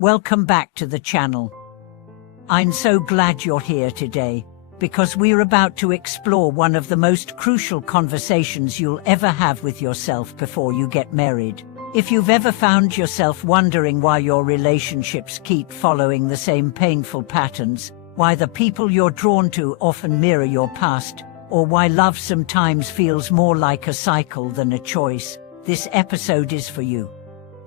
Welcome back to the channel. I'm so glad you're here today, because we're about to explore one of the most crucial conversations you'll ever have with yourself before you get married. If you've ever found yourself wondering why your relationships keep following the same painful patterns, why the people you're drawn to often mirror your past, or why love sometimes feels more like a cycle than a choice, this episode is for you.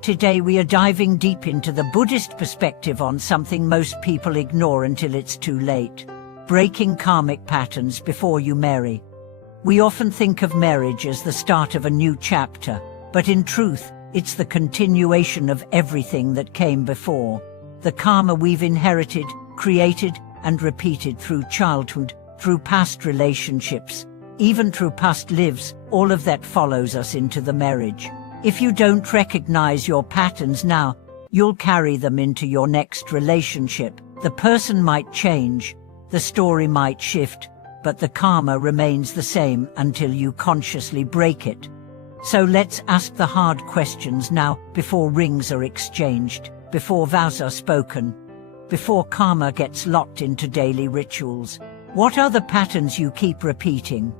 Today we are diving deep into the Buddhist perspective on something most people ignore until it's too late: breaking karmic patterns before you marry. We often think of marriage as the start of a new chapter, but in truth, it's the continuation of everything that came before. The karma we've inherited, created, and repeated through childhood, through past relationships, even through past lives, all of that follows us into the marriage. If you don't recognize your patterns now, you'll carry them into your next relationship. The person might change, the story might shift, but the karma remains the same until you consciously break it. So let's ask the hard questions now, before rings are exchanged, before vows are spoken, before karma gets locked into daily rituals. What are the patterns you keep repeating?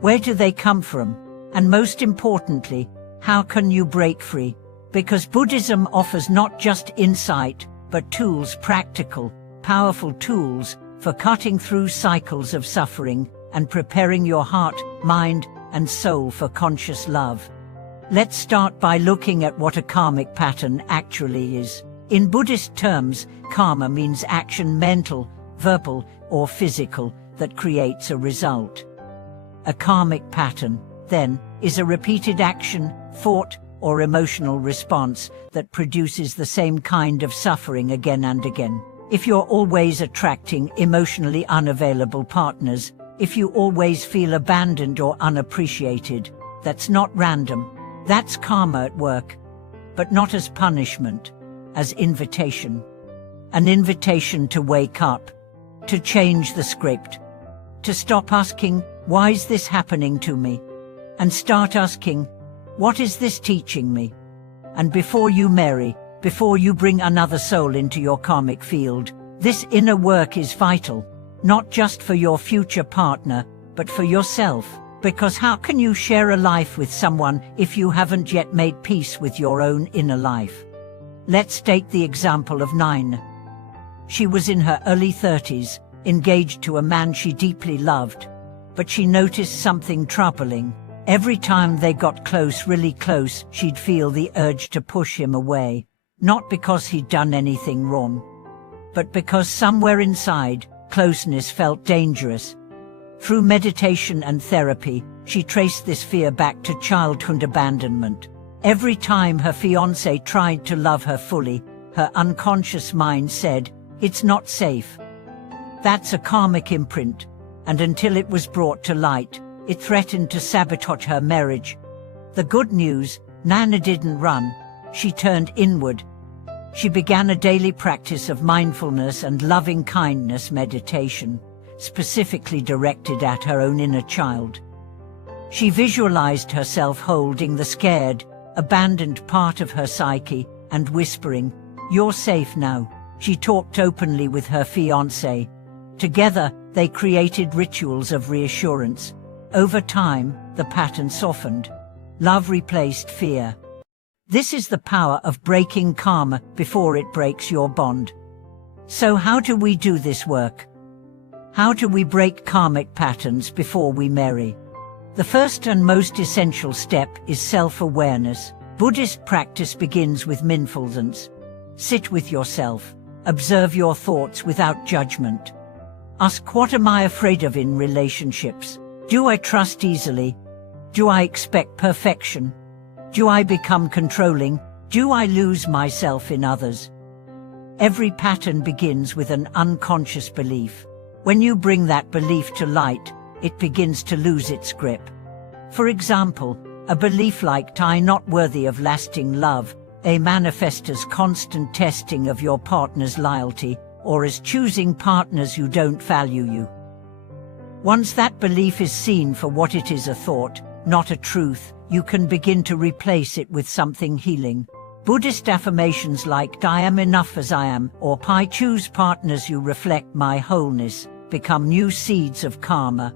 Where do they come from? And most importantly, how can you break free? Because Buddhism offers not just insight, but tools, practical, powerful tools, for cutting through cycles of suffering and preparing your heart, mind, and soul for conscious love. Let's start by looking at what a karmic pattern actually is. In Buddhist terms, karma means action, mental, verbal, or physical, that creates a result. A karmic pattern, then, is a repeated action, thought, or emotional response that produces the same kind of suffering again and again. If you're always attracting emotionally unavailable partners, if you always feel abandoned or unappreciated, that's not random. That's karma at work, but not as punishment, as invitation. An invitation to wake up, to change the script, to stop asking, "Why is this happening to me?" and start asking, "What is this teaching me?" And before you marry, before you bring another soul into your karmic field, this inner work is vital, not just for your future partner, but for yourself. Because how can you share a life with someone if you haven't yet made peace with your own inner life? Let's take the example of Nine. She was in her early 30s, engaged to a man she deeply loved, but she noticed something troubling. Every time they got close, really close, she'd feel the urge to push him away, not because he'd done anything wrong, but because somewhere inside, closeness felt dangerous. Through meditation and therapy, she traced this fear back to childhood abandonment. Every time her fiancé tried to love her fully, her unconscious mind said, "It's not safe." That's a karmic imprint, and until it was brought to light, it threatened to sabotage her marriage. The good news, Nana didn't run. She turned inward. She began a daily practice of mindfulness and loving-kindness meditation, specifically directed at her own inner child. She visualized herself holding the scared, abandoned part of her psyche and whispering, "You're safe now." She talked openly with her fiancé. Together, they created rituals of reassurance. Over time, the pattern softened. Love replaced fear. This is the power of breaking karma before it breaks your bond. So how do we do this work? How do we break karmic patterns before we marry? The first and most essential step is self-awareness. Buddhist practice begins with mindfulness. Sit with yourself. Observe your thoughts without judgment. Ask, what am I afraid of in relationships? Do I trust easily? Do I expect perfection? Do I become controlling? Do I lose myself in others? Every pattern begins with an unconscious belief. When you bring that belief to light, it begins to lose its grip. For example, a belief like "I'm not worthy of lasting love" may manifest as constant testing of your partner's loyalty, or as choosing partners who don't value you. Once that belief is seen for what it is, a thought, not a truth, you can begin to replace it with something healing. Buddhist affirmations like "I am enough as I am" or "I choose partners who reflect my wholeness" become new seeds of karma,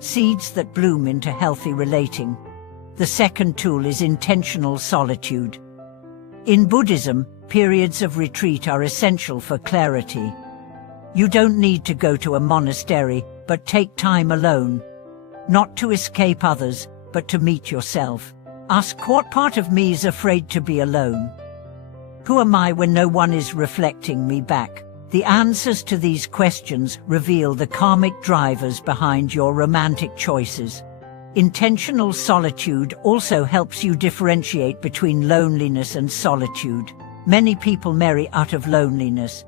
seeds that bloom into healthy relating. The second tool is intentional solitude. In Buddhism, periods of retreat are essential for clarity. You don't need to go to a monastery, but take time alone. Not to escape others, but to meet yourself. Ask, what part of me is afraid to be alone? Who am I when no one is reflecting me back? The answers to these questions reveal the karmic drivers behind your romantic choices. Intentional solitude also helps you differentiate between loneliness and solitude. Many people marry out of loneliness.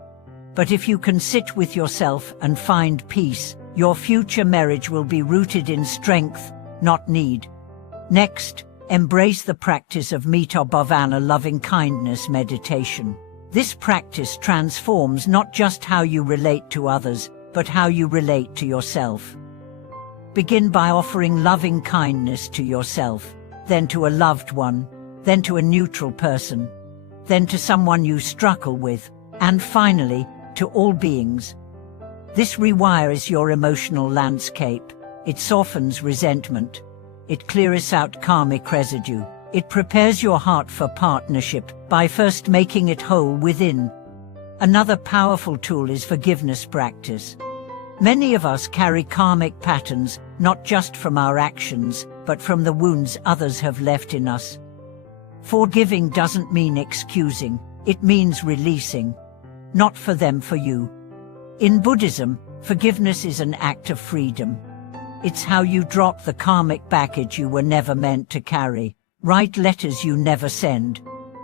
But if you can sit with yourself and find peace, your future marriage will be rooted in strength, not need. Next, embrace the practice of metaphysics, loving-kindness meditation. This practice transforms not just how you relate to others, but how you relate to yourself. Begin by offering loving kindness to yourself, then to a loved one, then to a neutral person, then to someone you struggle with, and finally, to all beings. This rewires your emotional landscape. It softens resentment. It clears out karmic residue. It prepares your heart for partnership by first making it whole within. Another powerful tool is forgiveness practice. Many of us carry karmic patterns, not just from our actions, but from the wounds others have left in us. Forgiving doesn't mean excusing, it means releasing. Not for them, for you. In Buddhism, forgiveness is an act of freedom. It's how you drop the karmic baggage you were never meant to carry. Write letters you never send.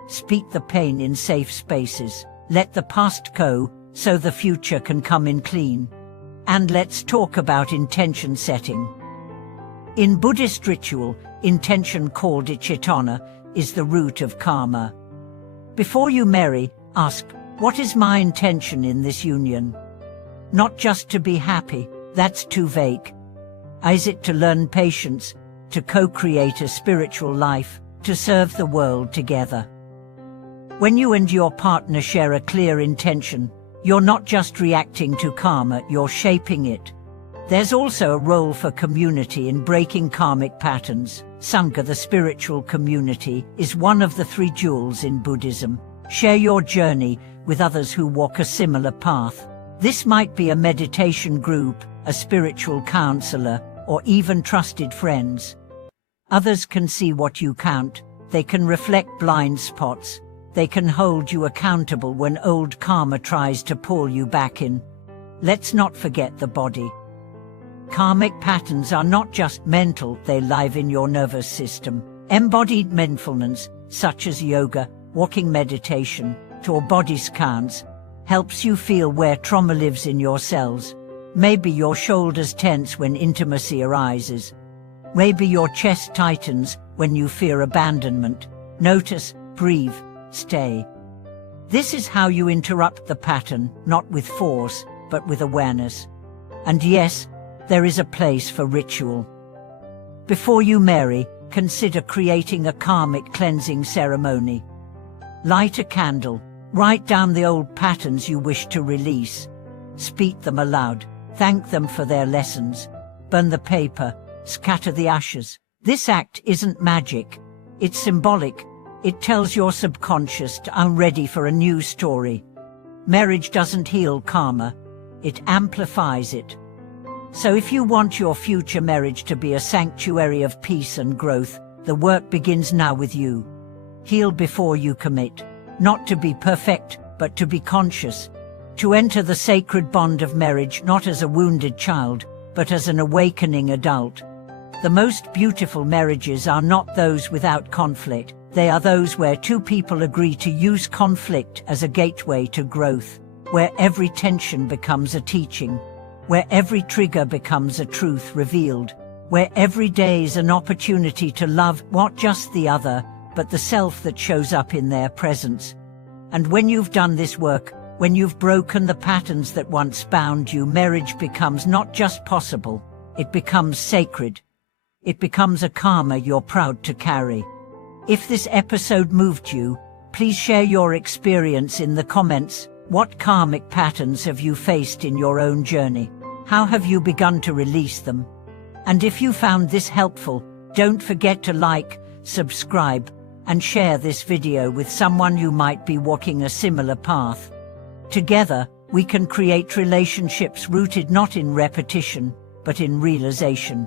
Speak the pain in safe spaces. Let the past go, so the future can come in clean. And let's talk about intention setting. In Buddhist ritual, intention, called icitana, is the root of karma. Before you marry, ask, what is my intention in this union? Not just to be happy, that's too vague. Is it to learn patience, to co-create a spiritual life, to serve the world together? When you and your partner share a clear intention, you're not just reacting to karma, you're shaping it. There's also a role for community in breaking karmic patterns. Sangha, the spiritual community, is one of the three jewels in Buddhism. Share your journey with others who walk a similar path. This might be a meditation group, a spiritual counselor, or even trusted friends. Others can see what you can't. They can reflect blind spots. They can hold you accountable when old karma tries to pull you back in. Let's not forget the body. Karmic patterns are not just mental, they live in your nervous system. Embodied mindfulness, such as yoga, walking meditation, or body scans, helps you feel where trauma lives in your cells. Maybe your shoulders tense when intimacy arises. Maybe your chest tightens when you fear abandonment. Notice, breathe, stay. This is how you interrupt the pattern, not with force, but with awareness. And yes, there is a place for ritual. Before you marry, consider creating a karmic cleansing ceremony. Light a candle. Write down the old patterns you wish to release. Speak them aloud. Thank them for their lessons. Burn the paper. Scatter the ashes. This act isn't magic. It's symbolic. It tells your subconscious I'm ready for a new story. Marriage doesn't heal karma. It amplifies it. So if you want your future marriage to be a sanctuary of peace and growth, the work begins now with you. Heal before you commit. Not to be perfect, but to be conscious. To enter the sacred bond of marriage not as a wounded child, but as an awakening adult. The most beautiful marriages are not those without conflict. They are those where two people agree to use conflict as a gateway to growth. Where every tension becomes a teaching. Where every trigger becomes a truth revealed. Where every day is an opportunity to love not just the other, but the self that shows up in their presence. And when you've done this work, when you've broken the patterns that once bound you, marriage becomes not just possible, it becomes sacred. It becomes a karma you're proud to carry. If this episode moved you, Please share your experience in the comments. What karmic patterns have you faced in your own journey? How have you begun to release them? And if you found this helpful, don't forget to like, subscribe, and share this video with someone who might be walking a similar path. Together, we can create relationships rooted not in repetition, but in realization.